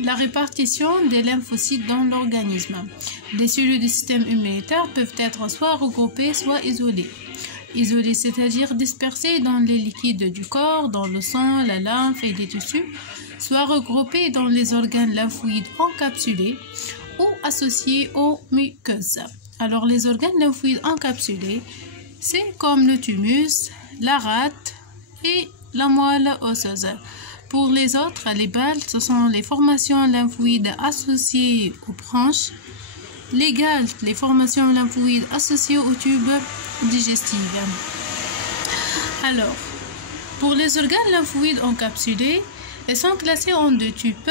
La répartition des lymphocytes dans l'organisme. Les cellules du système immunitaire peuvent être soit regroupées, soit isolées. Isolées, c'est-à-dire dispersées dans les liquides du corps, dans le sang, la lymphe et les tissus, soit regroupées dans les organes lymphoïdes encapsulés ou associés aux muqueuses. Alors, les organes lymphoïdes encapsulés, c'est comme le thymus, la rate et la moelle osseuse. Pour les autres, les BAL, ce sont les formations lymphoïdes associées aux branches. Les GAL, les formations lymphoïdes associées aux tubes digestifs. Alors, pour les organes lymphoïdes encapsulés, ils sont classés en deux types,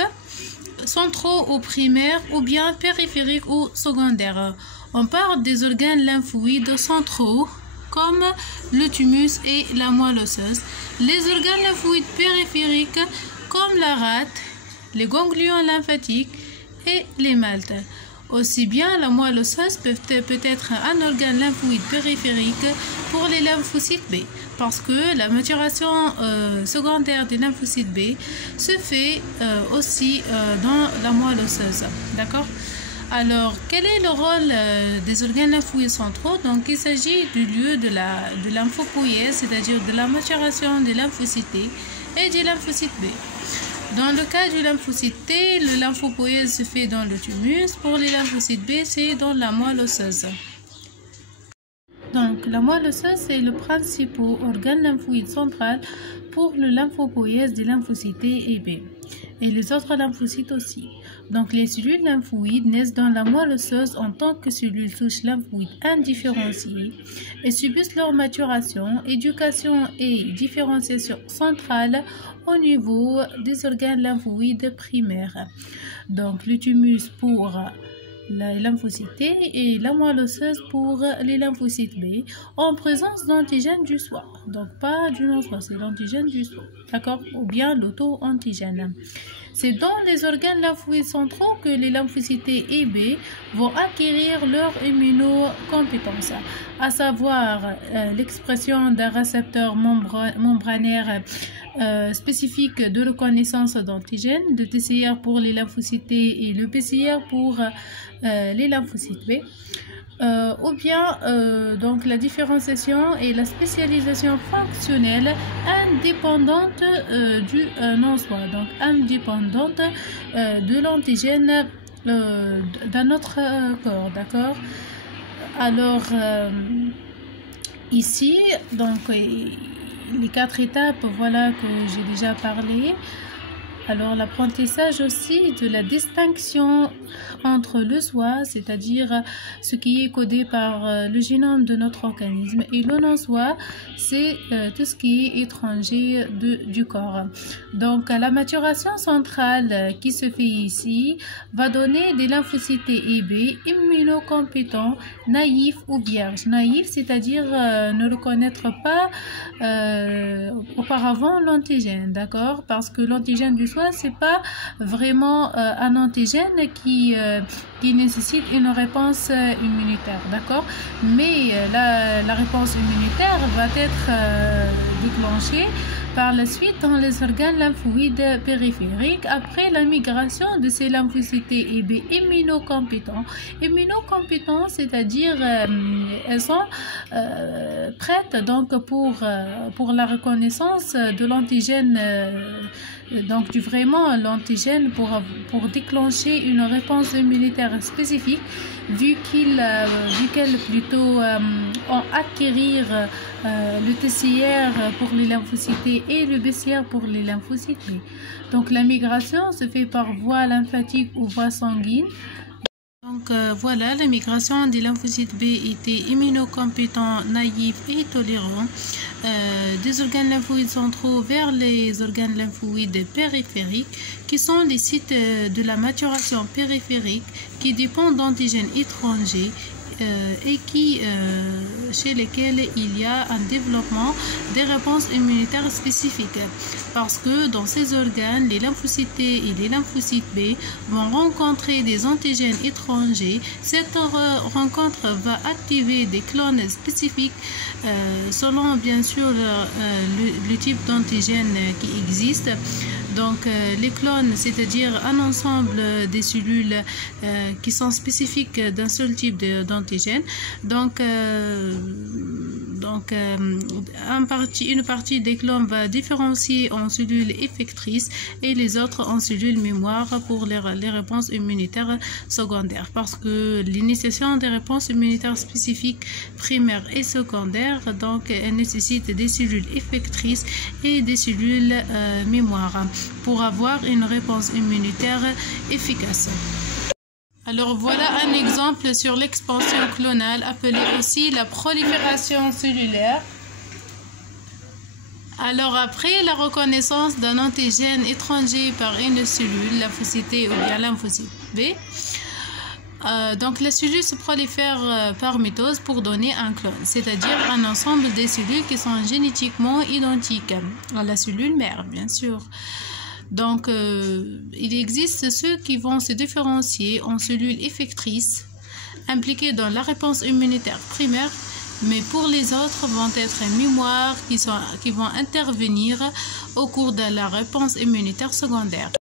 centraux ou primaires ou bien périphériques ou secondaires. On parle des organes lymphoïdes centraux comme le thymus et la moelle osseuse. Les organes lymphoïdes périphériques comme la rate, les ganglions lymphatiques et les maltes. Aussi bien la moelle osseuse peut être un organe lymphoïde périphérique pour les lymphocytes B, parce que la maturation secondaire des lymphocytes B se fait aussi dans la moelle osseuse. D'accord? Alors, quel est le rôle des organes lymphoïdes centraux? Donc, il s'agit du lieu de lymphopoïèse, c'est-à-dire de la maturation des lymphocytes T et des lymphocytes B. Dans le cas du lymphocyte T, le lymphopoïèse se fait dans le thymus. Pour les lymphocytes B, c'est dans la moelle osseuse. Donc, la moelle osseuse, c'est le principal organe lymphoïde central pour le lymphopoïèse des lymphocytes T et B, et les autres lymphocytes aussi. Donc, les cellules lymphoïdes naissent dans la moelle osseuse en tant que cellules souches lymphoïdes indifférenciées et subissent leur maturation, éducation et différenciation centrale au niveau des organes lymphoïdes primaires. Donc, le thymus pour les lymphocytes T et la moelle osseuse pour les lymphocytes B en présence d'antigènes du soi. Donc, pas du non-soi, c'est l'antigène du soi, d'accord? Ou bien l'auto-antigène. C'est dans les organes lymphoïdes centraux que les lymphocytes T et B vont acquérir leur immunocompétence, à savoir l'expression d'un récepteur membranaire spécifique de reconnaissance d'antigènes, de TCR pour les lymphocytes T et le PCR pour les lymphocytes B. Ou bien donc la différenciation et la spécialisation fonctionnelle indépendante du non-soi, donc indépendante de l'antigène d'un autre corps, d'accord? Alors ici, donc les 4 étapes, voilà, que j'ai déjà parlé. Alors, l'apprentissage aussi de la distinction entre le soi, c'est-à-dire ce qui est codé par le génome de notre organisme, et le non-soi, c'est tout ce qui est étranger du corps. Donc, la maturation centrale qui se fait ici va donner des lymphocytes T et B immunocompétents, naïfs ou vierges. Naïfs, c'est-à-dire ne reconnaître pas auparavant l'antigène, d'accord? Parce que l'antigène du soi, c'est pas vraiment un antigène qui nécessite une réponse immunitaire, d'accord? Mais la réponse immunitaire va être déclenchée par la suite dans les organes lymphoïdes périphériques après la migration de ces lymphocytes T et B immunocompétents. Immunocompétents, c'est-à-dire elles sont prêtes donc pour la reconnaissance de l'antigène, donc vraiment l'antigène pour déclencher une réponse immunitaire spécifique, vu qu'elles plutôt ont acquérir le TCR pour les lymphocytes T et le BCR pour les lymphocytes B. Donc la migration se fait par voie lymphatique ou voie sanguine. Donc voilà, la migration des lymphocytes B et T immunocompétents, naïfs et tolérants des organes lymphoïdes centraux vers les organes lymphoïdes périphériques, qui sont les sites de la maturation périphérique qui dépendent d'antigènes étrangers et chez lesquels il y a un développement des réponses immunitaires spécifiques. Parce que dans ces organes, les lymphocytes T et les lymphocytes B vont rencontrer des antigènes étrangers. Cette rencontre va activer des clones spécifiques selon bien sûr le type d'antigène qui existe. Donc les clones, c'est-à-dire un ensemble des cellules qui sont spécifiques d'un seul type d'antigène. Donc une partie des clones va différencier en cellules effectrices et les autres en cellules mémoire pour les réponses immunitaires secondaires, parce que l'initiation des réponses immunitaires spécifiques primaires et secondaires, donc elle nécessite des cellules effectrices et des cellules mémoire pour avoir une réponse immunitaire efficace. Alors voilà un exemple sur l'expansion clonale, appelée aussi la prolifération cellulaire. Alors après la reconnaissance d'un antigène étranger par une cellule, lymphocyte T ou bien lymphocyte B, donc la cellule se prolifère par mitose pour donner un clone, c'est-à-dire un ensemble des cellules qui sont génétiquement identiques à la cellule mère, bien sûr. Donc, il existe ceux qui vont se différencier en cellules effectrices impliquées dans la réponse immunitaire primaire, mais pour les autres vont être mémoires qui vont intervenir au cours de la réponse immunitaire secondaire.